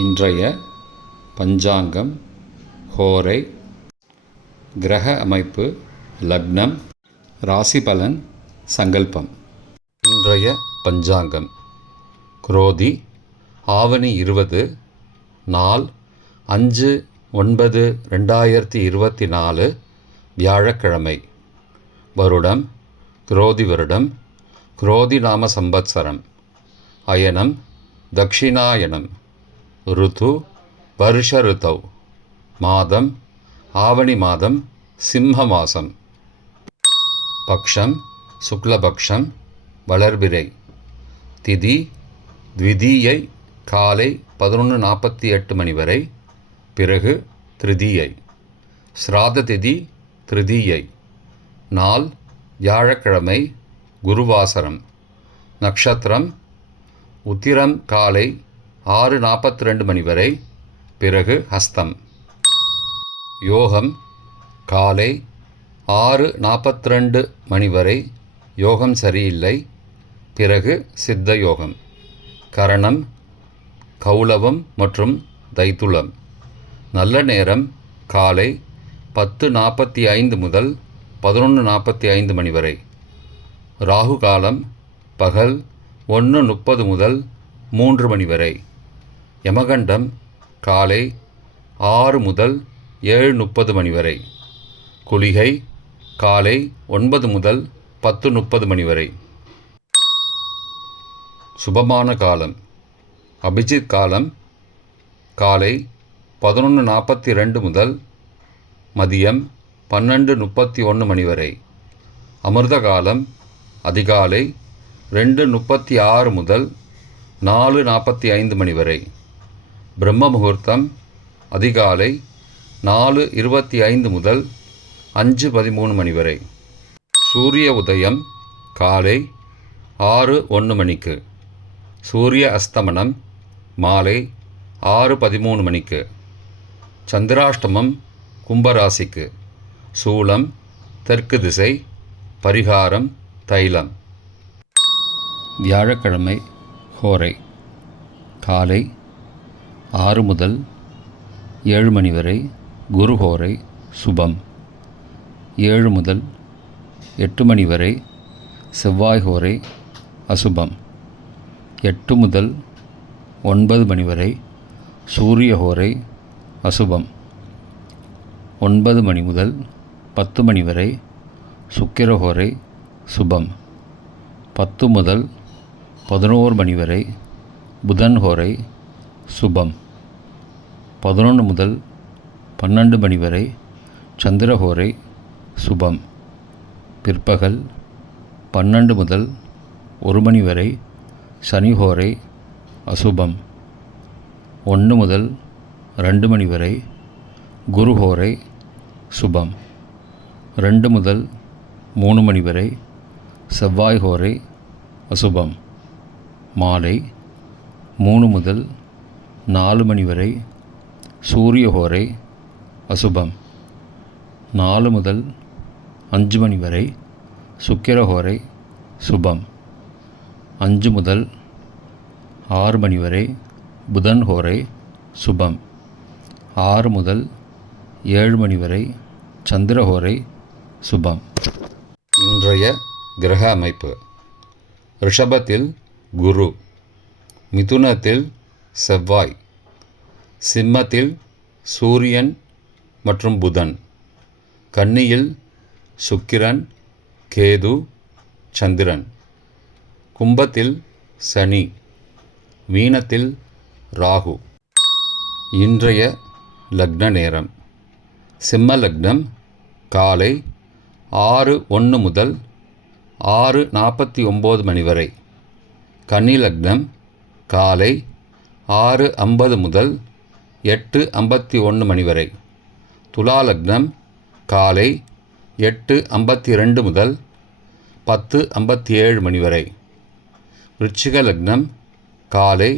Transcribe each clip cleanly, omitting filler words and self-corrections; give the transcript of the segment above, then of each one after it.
இன்றைய பஞ்சாங்கம் ஹோரை கிரக அமைப்பு லக்னம் ராசி பலன் சங்கல்பம். இன்றைய பஞ்சாங்கம் குரோதி ஆவணி 20 நாள் 5/9/2024 வியாழக்கிழமை. வருடம் குரோதி வருடம், குரோதி நாம சம்பத்சரம். அயனம் தக்ஷிணாயனம். ருத்து வருஷ ருத்தவ். மாதம் ஆவணி மாதம், சிம்ம மாதம். பக்ஷம் சுக்லபக்ஷம், வளர்பிறை. திதி த்விதீயை காலை 11:48 மணி வரை, பிறகு திருதீயை. ஸ்ராத திதி திருதீயை. நாள் வியாழக்கிழமை, குருவாசரம். நக்ஷத்திரம் உத்திரம் காலை 6:42 மணி வரை, பிறகு ஹஸ்தம். யோகம் காலை 6:42 மணி வரை யோகம் சரியில்லை, பிறகு சித்த யோகம். கரணம் கௌலவம் மற்றும் தைத்துளம். நல்ல நேரம் காலை 10:45 முதல் 11:45 மணி வரை. ராகு காலம் பகல் 1:30 முதல் 3 மணி வரை. யமகண்டம் காலை 6 முதல் 7:30 மணி வரை. குளிகை காலை 9 முதல் 10:30 மணி வரை. சுபமான காலம் அபிஜித் காலம் காலை 11:42 முதல் மதியம் 12:31 மணி வரை. அமிர்த காலம் அதிகாலை 2:36 முதல் 4:45 மணி வரை. பிரம்ம முகூர்த்தம் அதிகாலை 4:25 முதல் 5:13 மணி வரை. சூரிய உதயம் காலை 6:01 மணிக்கு. சூரிய அஸ்தமனம் மாலை 6:13 மணிக்கு. சந்திராஷ்டமம் கும்பராசிக்கு. சூலம் தெற்கு திசை. பரிகாரம் தைலம். வியாழக்கிழமை ஹோரை காலை 6 முதல் 7 மணி வரை குரு ஹோரை சுபம். 7 முதல் 8 மணி வரை செவ்வாய் ஹோரை அசுபம். 8 முதல் 9 மணி வரை சூரிய ஹோரை அசுபம். 9 மணி முதல் 10 மணி வரை சுக்கிர ஹோரை சுபம். 10 முதல் 11 மணி வரை புதன் ஹோரை சுபம். 11 முதல் 12 மணி வரை சந்திர ஹோரை சுபம். பிற்பகல் 12 முதல் 1 மணி வரை சனி ஹோரை அசுபம். 1 முதல் 2 மணி வரை குரு ஹோரை சுபம். 2 முதல் 3 மணி வரை செவ்வாய் ஹோரை அசுபம். மாலை 3 முதல் 4 மணி வரை சூரிய ஹோரை அசுபம். 4 முதல் 5 மணி வரை சுக்கிர ஹோரை சுபம். 5 முதல் 6 மணி வரை புதன் ஹோரை சுபம். 6 முதல் 7 மணி வரை சந்திர ஹோரை சுபம். இன்றைய கிரக அமைப்பு ரிஷபத்தில் குரு, மிதுனத்தில் செவ்வாய், சிம்மத்தில் சூரியன் மற்றும் புதன், கன்னியில் சுக்கிரன், கேது, சந்திரன், கும்பத்தில் சனி, மீனத்தில் ராகு. இன்றைய லக்ன நேரம் சிம்ம லக்னம் காலை 6:01 முதல் 6:49 மணி வரை. கன்னி லக்னம் காலை 6:50 முதல் 8:51 மணி வரை. துலா லக்னம் காலை 8:52 முதல் 10:57 மணி வரை. விருச்சிக லக்னம் காலை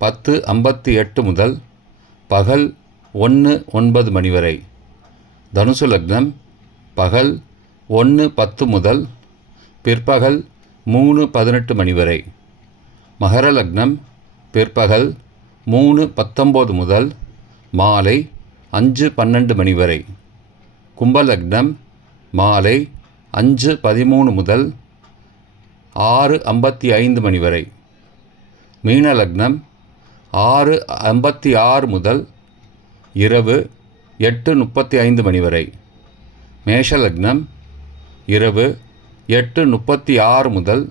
10:58 முதல் பகல் 1:09 மணி வரை. தனுசு லக்னம் பகல் 1:10 முதல் பிற்பகல் 3:18 மணி வரை. மகர லக்னம் பிற்பகல் 3:19 முதல் மாலை 5:12 மணி வரை. கும்பலக்னம் மாலை 5:13 முதல் 6:55 மணி வரை. மீனலக்னம் 6:56 முதல் இரவு 8:35 மணி வரை. மேஷலக்னம் இரவு 8:36 முதல்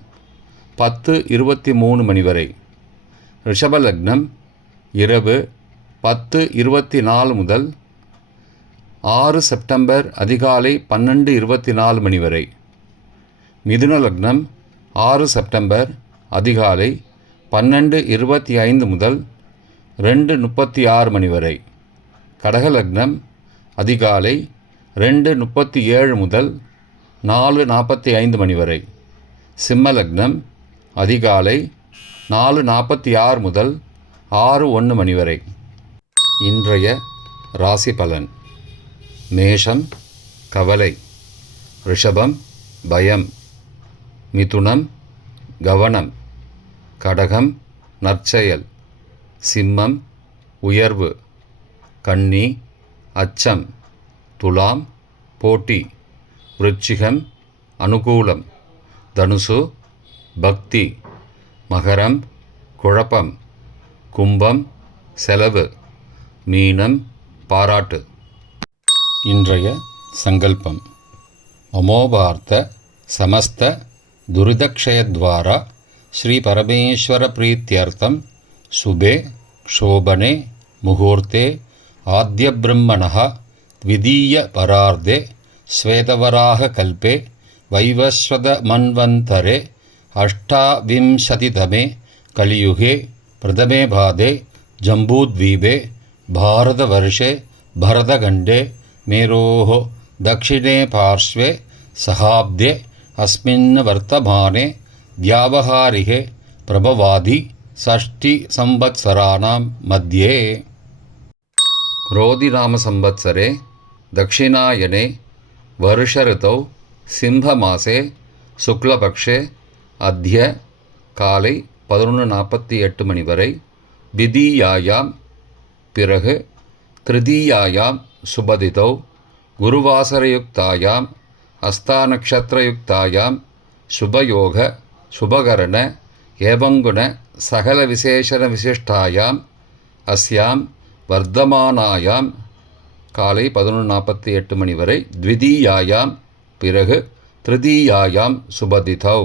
10:23 மணி வரை. ரிஷபலக்னம் இரவு 10:24 முதல் 6 செப்டம்பர் அதிகாலை 12:24 மணி வரை. மிதுன லக்னம் 6 செப்டம்பர் அதிகாலை 12:25 முதல் 2:36 மணி வரை. கடகலக்னம் அதிகாலை 2:37 முதல் 4:45 மணி வரை. சிம்மலக்னம் அதிகாலை 4:46 முதல் 6:01 மணி வரை. இன்றைய ராசி பலன். மேஷம் கவலை, ரிஷபம் பயம், மிதுனம் கவனம், கடகம் நற்செயல், சிம்மம் உயர்வு, கன்னி அச்சம், துலாம் போட்டி, விருச்சிகம் அனுகூலம், தனுசு பக்தி, மகரம் குழப்பம், கும்பம் செலவு, மீனம் பாராட்டு. இன்றைய சங்கல்பம். அமோபார்த்த சமஸ்த துரிதக்ஷயத்வாரா ஸ்ரீ பரமேஸ்வர பிரீத்யர்த்தம் சுபே க்ஷோபனே முகூர்த்தே ஆத்யப்ரம்மணः த்விதீய பரார்த்தே ஸ்வேதவராக கல்பே வைவஸ்வத மன்வந்தரே அஷ்டாவிம்சதிதமே கலியுகே பிரதமே பாதே ஜம்பூத்வீபே பாரதவர்ஷே பரதகண்டே மேரோः दक्षिणे पार्श्वे सहाब्दे अस्मिन् वर्तमाने व्यावहारिके प्रभवादि षष्टिसंवत्सराणां मध्ये क्रोधिनामसंवत्सरे दक्षिणायने वर्षऋतौ सिंहमासे शुक्लपक्षे अद्य काலை 11:48 மணி வரை விதியாயாம் பிறகு திருதியாயாம் சுபதிதௌ குருவாசரயுக்தாயாம் அஸ்தாநக்ஷத்ரயுக்தாயாம் சுபயோக சுபகரண ஏவங்குண சகல விசேஷண விசிஷ்டாயாம் அஸ்யாம் வர்த்தமானாயாம் காலை 11:48 மணி வரை த்விதீயாயாம் பிறகு திருதீயாயாம் சுபதிதௌ.